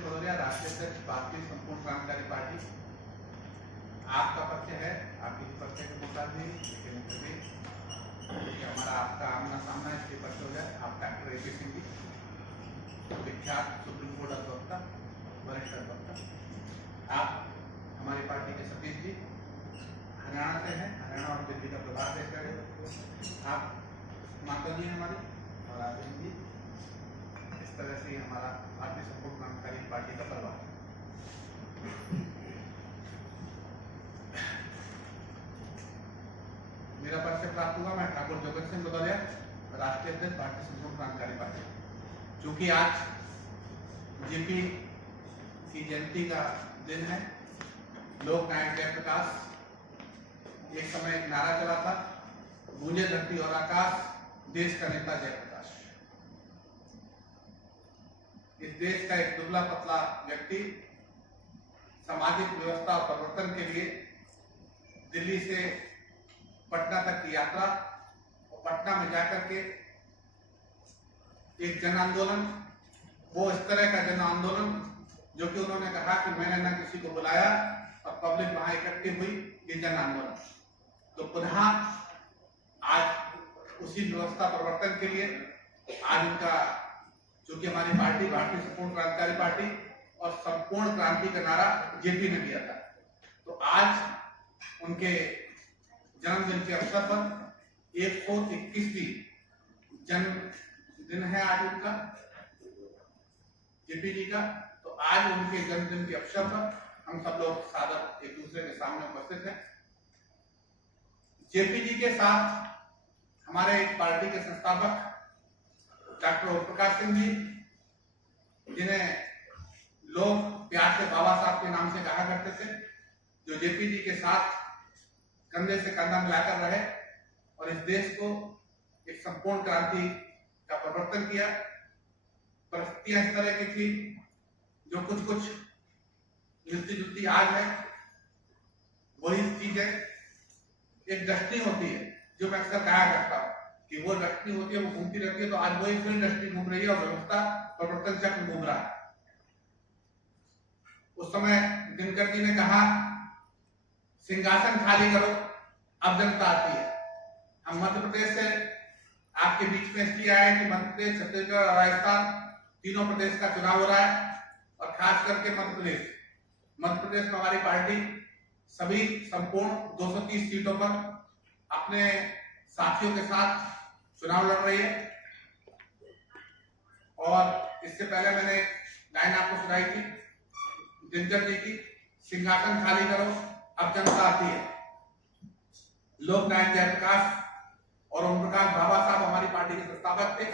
सिंह भदौरिया, राष्ट्रीय अध्यक्ष भारतीय संपूर्ण क्रांतिकारी पार्टी। आपका परिचय है, आपके परिचय के मुताबिक लेकिन फिर भी हमारा आपका आमना सामना इसलिए परिचय हो जाए। आप डॉक्टर AP सिंह जी, विख्यात सुप्रीम कोर्ट अधिवक्ता, वरिष्ठ अधिवक्ता। आप हमारी पार्टी के सतीश जी, हरियाणा से हैं, हरियाणा और दिल्ली का प्रभार देख रहे हैं। आप माता जी हमारी और राजेंद्र जी, इस तरह से हमारा भारतीय संपूर्ण क्रांतिकारी पार्टी का परिवार है। मेरा परिचय प्राप्त हुआ, मैं ठाकुर जगत सिंह भदौरिया, राष्ट्रीय अध्यक्ष भारतीय संपूर्ण क्रांतिकारी पार्टी। चूंकि आज JP की जयंती का दिन है, लोक नायक जयप्रकाश, एक समय एक नारा चला था, गूंजे धरती और आकाश, देश का नेता जयप्रकाश। इस देश का एक दुबला पतला व्यक्ति सामाजिक व्यवस्था और परिवर्तन के लिए दिल्ली से पटना तक की यात्रा और पटना में जाकर के एक जन आंदोलन, वो इस तरह का जन आंदोलन जो कि उन्होंने कहा कि मैंने न किसी को बुलाया और पब्लिक वहां इकट्ठी हुई, ये जन आंदोलन। तो पुनः आज उसी व्यवस्था परिवर्तन के लिए आज उनका, चूंकि हमारी पार्टी भारतीय संपूर्ण क्रांतिकारी पार्टी और संपूर्ण क्रांति का नारा JP ने दिया था, तो आज उनके जन्मदिन के अवसर पर 121वीं जन्मदिन है आज उनका, JP जी का। तो आज उनके जन्मदिन के अवसर पर हम सब लोग सादर एक दूसरे के सामने उपस्थित हैं। JP जी के साथ हमारे पार्टी के संस्थापक डॉक्टर ओम प्रकाश सिंह जी, जिन्हें लोग प्यार से बाबा साहब के नाम से कहा करते थे, जो JP जी के साथ कंधे से कंधा मिलाकर रहे और इस देश को एक संपूर्ण क्रांति का परिवर्तन किया। परिस्थितियां इस तरह की थी जो कुछ कुछ मिलती जुलती आज है, वही चीज है। एक डस्टनी होती है जो मैं अक्सर कहा करता हूँ कि वो डस्टनी होती है, वो घूमती रहती है, तो आज वही फिर डस्टनी घूम रही है और व्यवस्था परिवर्तन चक्र घूम रहा है। उस समय दिनकर जी ने कहा सिंहासन खाली करो, अब जनता आती है। हम मध्य प्रदेश से आपके बीच में इसलिए आए कि मध्य प्रदेश, छत्तीसगढ़ और राजस्थान तीनों प्रदेश का चुनाव हो रहा है और खास करके मध्य प्रदेश में हमारी पार्टी सभी संपूर्ण 230 सीटों पर अपने साथियों के साथ चुनाव लड़ रही है। और इससे पहले मैंने लाइन आपको सुनाई थी दिनकर जी की, सिंहासन खाली करो, अब जनता आती है। लोक नायक जयप्रकाश और ओम प्रकाश बाबा साहब हमारी पार्टी के संस्थापक थे।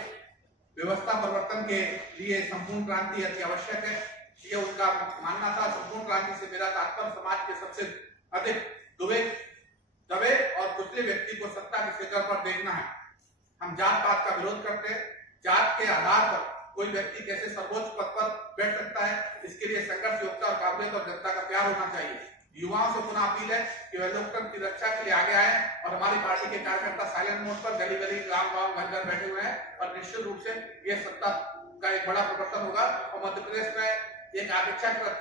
व्यवस्था परिवर्तन के लिए संपूर्ण क्रांति अति आवश्यक है, ये उनका मानना था। संपूर्ण क्रांति से मेरा तात्पर्य समाज के सबसे अधिक दबे और कुचले व्यक्ति को सत्ता के शिखर पर देखना है। हम जात पात का विरोध करते हैं, जात के आधार पर कोई व्यक्ति कैसे सर्वोच्च पद पर बैठ सकता है, इसके लिए संघर्ष, योग्यता और काबिलियत और जनता का प्यार होना चाहिए। युवाओं से पुनः अपील है कि वे लोकतंत्र की रक्षा के लिए आगे आए और हमारी पार्टी के कार्यकर्ता साइलेंट मोड पर गली गली, गांव गांव, घर घर बैठे हुए हैं और निश्चित रूप से ये सत्ता का एक बड़ा परिवर्तन होगा। और मध्य प्रदेश में एक अपेक्षाकृत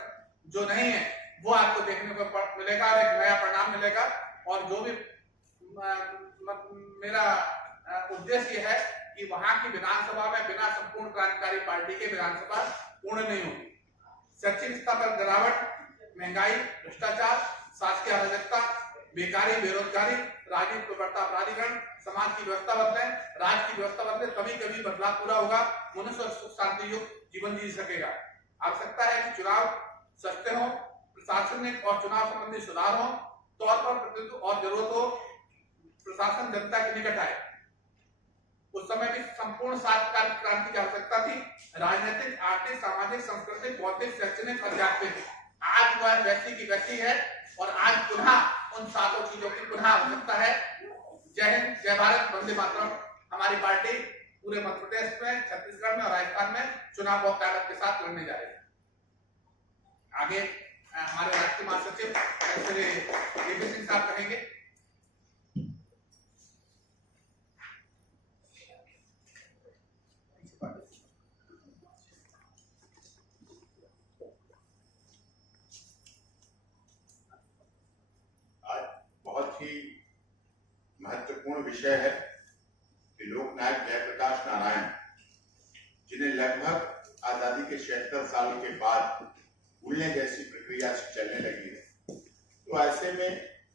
जो नहीं है वो आपको देखने को मिलेगा और एक नया परिणाम मिलेगा। और जो भी मेरा उद्देश्य है कि वहां की विधानसभा में बिना संपूर्ण क्रांतिकारी पार्टी के विधानसभा पूर्ण नहीं होगी। शैक्षिक स्तर पर गिरावट, महंगाई, भ्रष्टाचार, शासकीय अराजकता, बेकारी, बेरोजगारी, राजनीतिक प्रवृत्ता, अपराधीकरण, समाज की व्यवस्था बदले, राज्य की व्यवस्था बदले, तभी कभी बदलाव पूरा होगा, मनुष्य सुख शांति युक्त जीवन जी सकेगा। आवश्यकता है कि चुनाव सस्ते हो, प्रशासनिक और चुनाव संबंधी सुधार हो, तौर पर प्रतिनिधित्व और जरूरत हो, प्रशासन जनता के निकट आए। उस समय भी संपूर्ण सात क्रांति की आवश्यकता थी, राजनीतिक, आर्थिक, सामाजिक, सांस्कृतिक, बौद्धिक, शैक्षणिक, आध्यात्मिक। आज वह वैसी की वैसी है और आज पुनः उन सातों चीजों की पुनः आवश्यकता है। जय हिंद, जय भारत, वंदे मातरम। हमारी पार्टी पूरे मध्य प्रदेश में, छत्तीसगढ़ में और राजस्थान में चुनाव बहुत ताकत के साथ लड़ने जा रही है। आगे हमारे राष्ट्रीय महासचिव श्री AP सिंह साहब कहेंगे। विषय है कि लोकनायक जयप्रकाश नारायण, जिन्हें लगभग आजादी के 76 साल के बाद भूलने जैसी प्रक्रिया से चलने लगी है, तो ऐसे में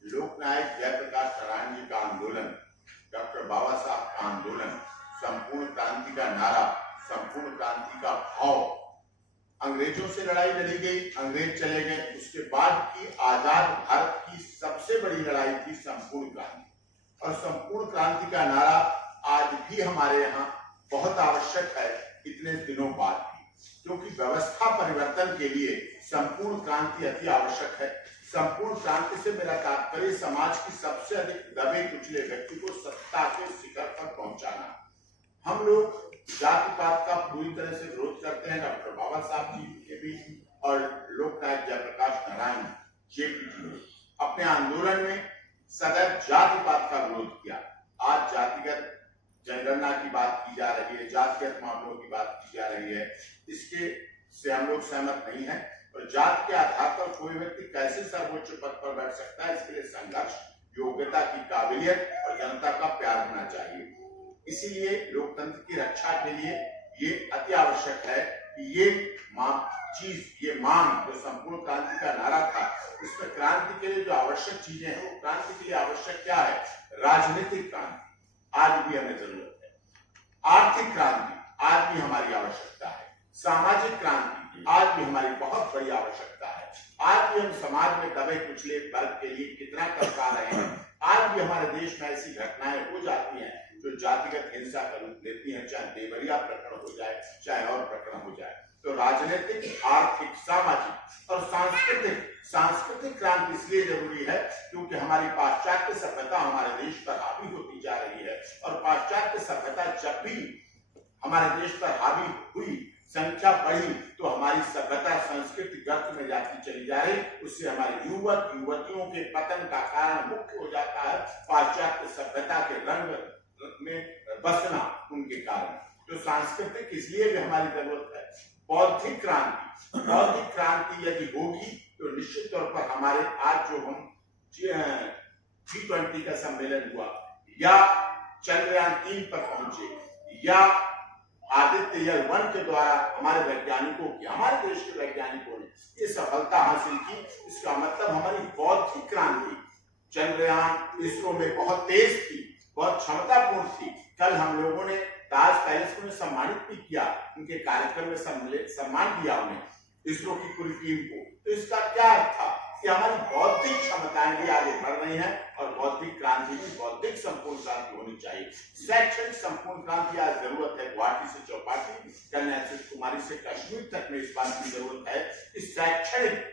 लोकनायक जयप्रकाश नारायण जी का आंदोलन, डॉक्टर बाबा साहब का आंदोलन, संपूर्ण क्रांति का नारा, संपूर्ण क्रांति का भाव, अंग्रेजों से लड़ाई लड़ी गई, अंग्रेज चले गए, उसके बाद की आजाद भारत की सबसे बड़ी लड़ाई थी संपूर्ण क्रांति। और संपूर्ण क्रांति का नारा आज भी हमारे यहाँ बहुत आवश्यक है, इतने दिनों बाद भी, क्योंकि व्यवस्था परिवर्तन के लिए संपूर्ण क्रांति अति आवश्यक है। संपूर्ण क्रांति से मेरा तात्पर्य समाज की सबसे अधिक दबे कुचले व्यक्ति को सत्ता के शिखर पर पहुंचाना। हम लोग जाति पात का पूरी तरह से विरोध करते हैं, डॉक्टर बाबा साहब जी के भी और लोकनायक जयप्रकाश नारायण जेपी जी अपने आंदोलन में सदैव जाति पात का विरोध किया। आज जातिगत जनगणना की बात की जा रही है, जातिगत मामलों की बात की जा रही है, इसके से हम लोग सहमत नहीं है। और जाति के आधार पर कोई व्यक्ति कैसे सर्वोच्च पद पर बैठ सकता है, इसके लिए संघर्ष, योग्यता की काबिलियत और जनता का प्यार होना चाहिए। इसीलिए लोकतंत्र की रक्षा के लिए ये अति आवश्यक है कि ये मांग जो संपूर्ण क्रांति का नारा था, उसमें क्रांति के लिए जो आवश्यक चीजें हैं, वो क्रांति के लिए आवश्यक क्या है? राजनीतिक क्रांति आज भी हमें जरूरत है, आर्थिक क्रांति आज भी हमारी आवश्यकता है, सामाजिक क्रांति आज भी हमारी बहुत बड़ी आवश्यकता है। आज भी हम समाज में दबे कुचले वर्ग के लिए कितना कर पा रहे हैं। आज भी हमारे देश में ऐसी घटनाएं हो जाती हैं जो जातिगत हिंसा का रूप लेती हैं, चाहे देवरिया प्रकरण हो जाए, चाहे और प्रकरण हो जाए। तो राजनीतिक, आर्थिक, सामाजिक और सांस्कृतिक क्रांति इसलिए जरूरी है क्योंकि हमारी पाश्चात्य सभ्यता हमारे देश पर हावी होती जा रही है। और पाश्चात्य सभ्यता जब भी हमारे देश पर हावी हुई, संख्या बढ़ी, तो हमारी सभ्यता संस्कृति गर्त में जाती चली जा रही। उससे हमारे युवक युवतियों के पतन का कारण मुख्य हो जाता है पाश्चात्य सभ्यता के रंग में बसना उनके कारण। तो सांस्कृतिक इसलिए भी हमारी जरूरत है। बौद्धिक क्रांति यदि होगी तो निश्चित तौर पर हमारे आज जो हम G20 का सम्मेलन हुआ, या चंद्रयान 3 पर पहुंचे, या आदित्य एल 1 के द्वारा हमारे वैज्ञानिकों की, हमारे देश के वैज्ञानिकों ने ये सफलता हासिल की, इसका मतलब हमारी बौद्धिक क्रांति, चंद्रयान इसरो में बहुत तेज थी, बहुत क्षमतापूर्ण थी। कल हम लोगों ने ताज पैलेस को सम्मानित भी किया, उनके कार्यक्रम में सम्मान दिया उन्हें, इसरो की पूरी टीम को। तो इसका क्या अर्थ था कि हमारी बौद्धिक क्षमताएं भी आगे बढ़ रही हैं और बौद्धिक क्रांति की बौद्धिक संपूर्ण क्रांति होनी चाहिए। शैक्षणिक संपूर्ण क्रांति आज जरूरत है। गुवाहाटी से चौपाटी, कन्याकुमारी से कश्मीर तक में इस बात की जरूरत है कि शैक्षणिक,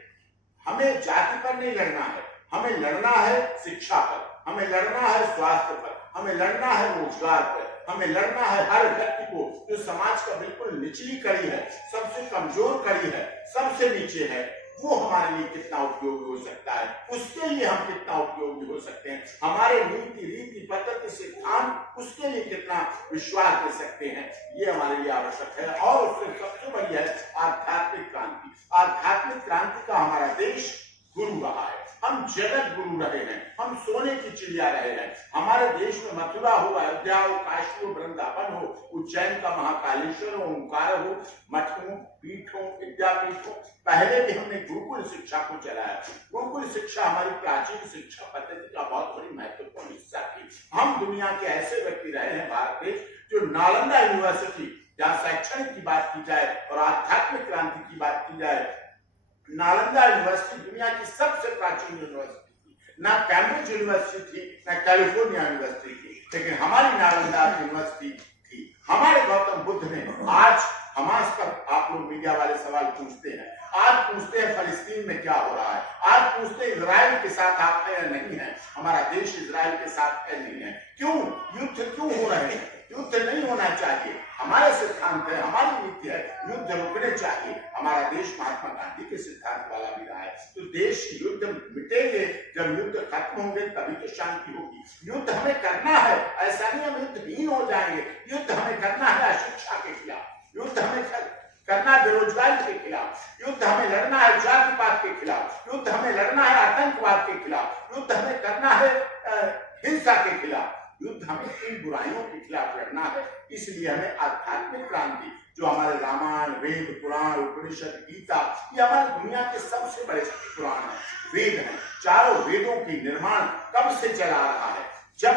हमें जाति पर नहीं लड़ना है, हमें लड़ना है शिक्षा पर, हमें लड़ना है स्वास्थ्य पर, हमें लड़ना है रोजगार पर, हमें लड़ना है हर व्यक्ति को जो समाज का बिल्कुल निचली कड़ी है, सबसे कमजोर कड़ी है, सबसे नीचे है, वो हमारे लिए कितना उपयोगी हो सकता है, उसके लिए हम कितना उपयोगी हो सकते हैं, हमारे नीति रीति पद्धति सिद्धांत उसके लिए कितना विश्वास दे सकते हैं, ये हमारे लिए आवश्यक है। और उससे सबसे बड़ी है आध्यात्मिक क्रांति। आध्यात्मिक क्रांति का हमारा देश गुरु रहा है, हम जगत गुरु रहे हैं, हम सोने की चिड़िया रहे हैं। हमारे देश में मथुरा हो, अयोध्या हो, काशी हो, वृंदावन हो, उज्जैन का महाकालेश्वर हो, ओंकार हो, मठ हो, पीठ हो, विद्यापीठ हो, पहले भी हमने गुरुकुल शिक्षा को चलाया। गुरुकुल शिक्षा हमारी प्राचीन शिक्षा पद्धति का बहुत बड़ी महत्वपूर्ण हिस्सा थी। हम दुनिया के ऐसे व्यक्ति रहे हैं भारत देश, जो नालंदा यूनिवर्सिटी, जहाँ शैक्षणिक की बात की जाए और आध्यात्मिक क्रांति की बात की जाए, नालंदा यूनिवर्सिटी दुनिया की सबसे प्राचीन यूनिवर्सिटी थी। ना कैम्ब्रिज यूनिवर्सिटी थी, ना कैलिफोर्निया यूनिवर्सिटी थी, लेकिन हमारी नालंदा यूनिवर्सिटी थी। हमारे गौतम बुद्ध ने, आज हमास पर आप लोग मीडिया वाले सवाल पूछते हैं, आज पूछते हैं फलस्तीन में क्या हो रहा है, आज पूछते हैं इजराइल के साथ आप है या नहीं है, हमारा देश इजराइल के साथ है नहीं है, क्यों युद्ध क्यों हो रहे हैं? युद्ध नहीं होना चाहिए, हमारे सिद्धांत है, हमारी नीति है, युद्ध रुकने चाहिए। हमारा देश महात्मा गांधी के सिद्धांत वाला भी रहा है। तो देश युद्ध मिटेंगे, जब युद्ध खत्म होंगे तभी तो शांति होगी। युद्ध हमें करना है, ऐसा नहीं हम युद्धहीन हो जाएंगे। युद्ध हमें करना है अशिक्षा के खिलाफ, युद्ध हमें करना है बेरोजगारी के खिलाफ, युद्ध हमें लड़ना है जातिवाद के खिलाफ, युद्ध हमें लड़ना है आतंकवाद के खिलाफ, युद्ध हमें करना है हिंसा के खिलाफ। युद्ध हमें इन बुराइयों के खिलाफ लड़ना है। इसलिए हमें आध्यात्मिक क्रांति, जो हमारे रामायण, वेद, पुराण, उपनिषद, गीता, ये हमारी दुनिया के सबसे बड़े पुराण है, वेद है। चारों वेदों की निर्माण कब से चला रहा है? जब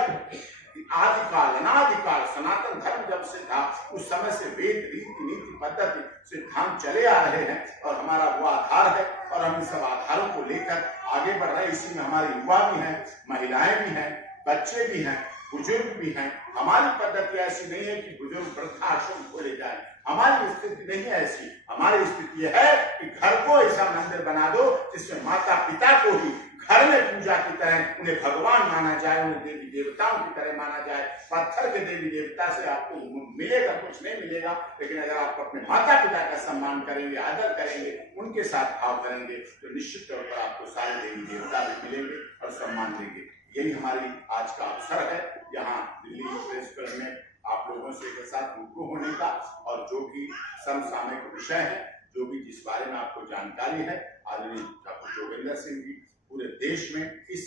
आदिकाल, अनादिकाल सनातन धर्म जब से था, उस समय से वेद, रीति, नीति, पद्धति, सिद्धांत चले आ रहे हैं और हमारा वो आधार है और हम इन सब आधारों को लेकर आगे बढ़ रहे हैं। इसी में हमारे युवा भी हैं, महिलाएं भी हैं, बच्चे भी हैं, बुजुर्ग भी हैं। हमारी पद्धति ऐसी नहीं है कि बुजुर्ग वृद्धाश्रम खोले जाए, हमारी स्थिति नहीं है ऐसी। हमारी स्थिति है कि घर को ऐसा मंदिर बना दो जिसमें माता पिता को ही घर में पूजा की तरह, उन्हें भगवान माना जाए, उन्हें देवी देवताओं की तरह माना जाए। पत्थर के देवी देवता से आपको मिलेगा कुछ नहीं मिलेगा, लेकिन अगर आप अपने माता पिता का सम्मान करेंगे, आदर करेंगे, उनके साथ भाव करेंगे, तो निश्चित तौर पर आपको सारे देवी देवता भी मिलेंगे और सम्मान देंगे। यही हमारी आज का अवसर है यहाँ दिल्ली प्रेस क्लब में आप लोगों से एक साथ रूबरू होने का, और जो भी समसामयिक विषय है, जो भी जिस बारे में आपको जानकारी है, आदरणीय डॉक्टर जोगेंद्र सिंह जी पूरे देश में इस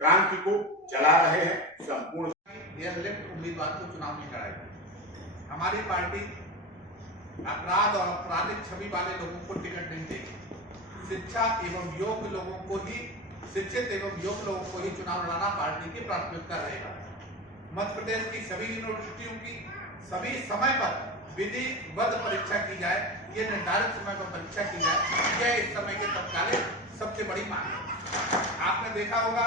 क्रांति को चला रहे हैं। संपूर्ण उम्मीदवार को चुनाव में लड़ाएगी। हमारी पार्टी अपराध और आपराधिक छवि वाले लोगों को टिकट नहीं देगी। शिक्षा एवं योग्य लोगों को ही, शिक्षित एवं योग्य लोगों को ही चुनाव लड़ाना पार्टी की प्राथमिकता रहेगा। मध्य प्रदेश की सभी यूनिवर्सिटियों की सभी समय पर विधिवत परीक्षा की जाए, ये निर्धारित समय पर परीक्षा की जाए, यह इस समय के तत्कालीन सबसे बड़ी मांग है। आपने देखा होगा,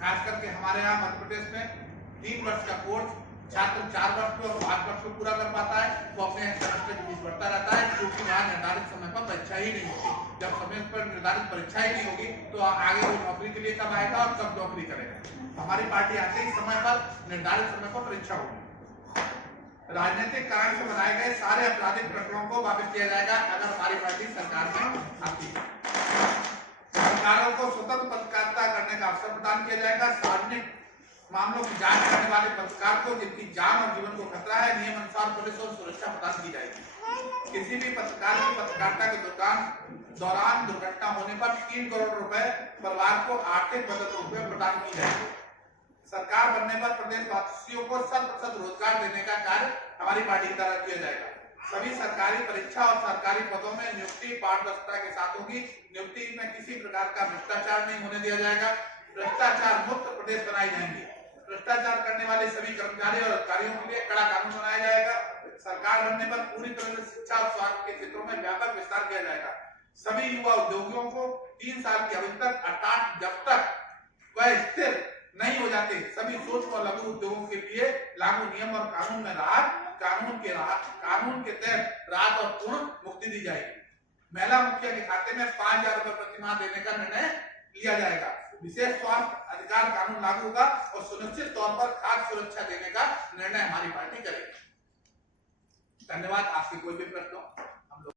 खास करके हमारे यहाँ मध्य प्रदेश में 3 वर्ष का कोर्स छात्र 4 वर्ष में और 5 वर्ष में पूरा कर पाता है, वो अपने सेमेस्टर के बीच बढ़ता रहता है, क्योंकि वहाँ निर्धारित समय पर परीक्षा ही नहीं होती। जब समय पर निर्धारित परीक्षा ही नहीं होगी तो आगे वो नौकरी के लिए कब आएगा और कब नौकरी करेगा। हमारी पार्टी आते ही समय पर निर्धारित समय पर परीक्षा होगी। राजनीतिक कारण से बनाए गए सारे आपराधिक प्रकरणों को वापस किया जाएगा अगर हमारी पार्टी सरकार में आती है। सरकारों को स्वतंत्र पत्रकारिता करने का अवसर प्रदान किया जाएगा। सार्वजनिक मामलों की जांच करने वाले पत्रकार को, जिनकी जान और जीवन को खतरा है, नियम अनुसार पुलिस और सुरक्षा प्रदान की जाएगी। किसी भी पत्रकार की पत्रकारिता के दौरान दुर्घटना होने पर 3 करोड़ रुपए परिवार को आर्थिक मदद रूप में प्रदान की जाएगी। सरकार बनने पर प्रदेशवासियों को 100% रोजगार देने का कार्य हमारी पार्टी की द्वारा किया जाएगा। सभी सरकारी परीक्षा और सरकारी पदों में नियुक्ति पारदर्शिता के साथ होगी। नियुक्ति में किसी प्रकार का भ्रष्टाचार नहीं होने दिया जाएगा। भ्रष्टाचार मुक्त प्रदेश बनाए जाएंगे। भ्रष्टाचार करने वाले सभी कर्मचारी और अधिकारियों के लिए कड़ा कानून बनाया जाएगा। सरकार बनने पर पूरी तरह से शिक्षा और स्वास्थ्य के क्षेत्रों में व्यापक विस्तार किया जाएगा। सभी युवा उद्योगियों को 3 साल की अवधि तक, अर्थात जब तक वह स्थिर नहीं हो जाते, सभी सूक्ष्म और लघु उद्योगों के लिए लागू नियम और कानून में कानून के तहत राहत और पूर्ण मुक्ति दी जाएगी। महिला मुखिया के खाते में 5,000 रुपए प्रति माह देने का निर्णय लिया जाएगा। विशेष स्वास्थ्य अधिकार कानून लागू होगा और सुनिश्चित तौर पर खाद्य सुरक्षा देने का निर्णय हमारी पार्टी करेगी। धन्यवाद। आपके कोई भी प्रश्न हो?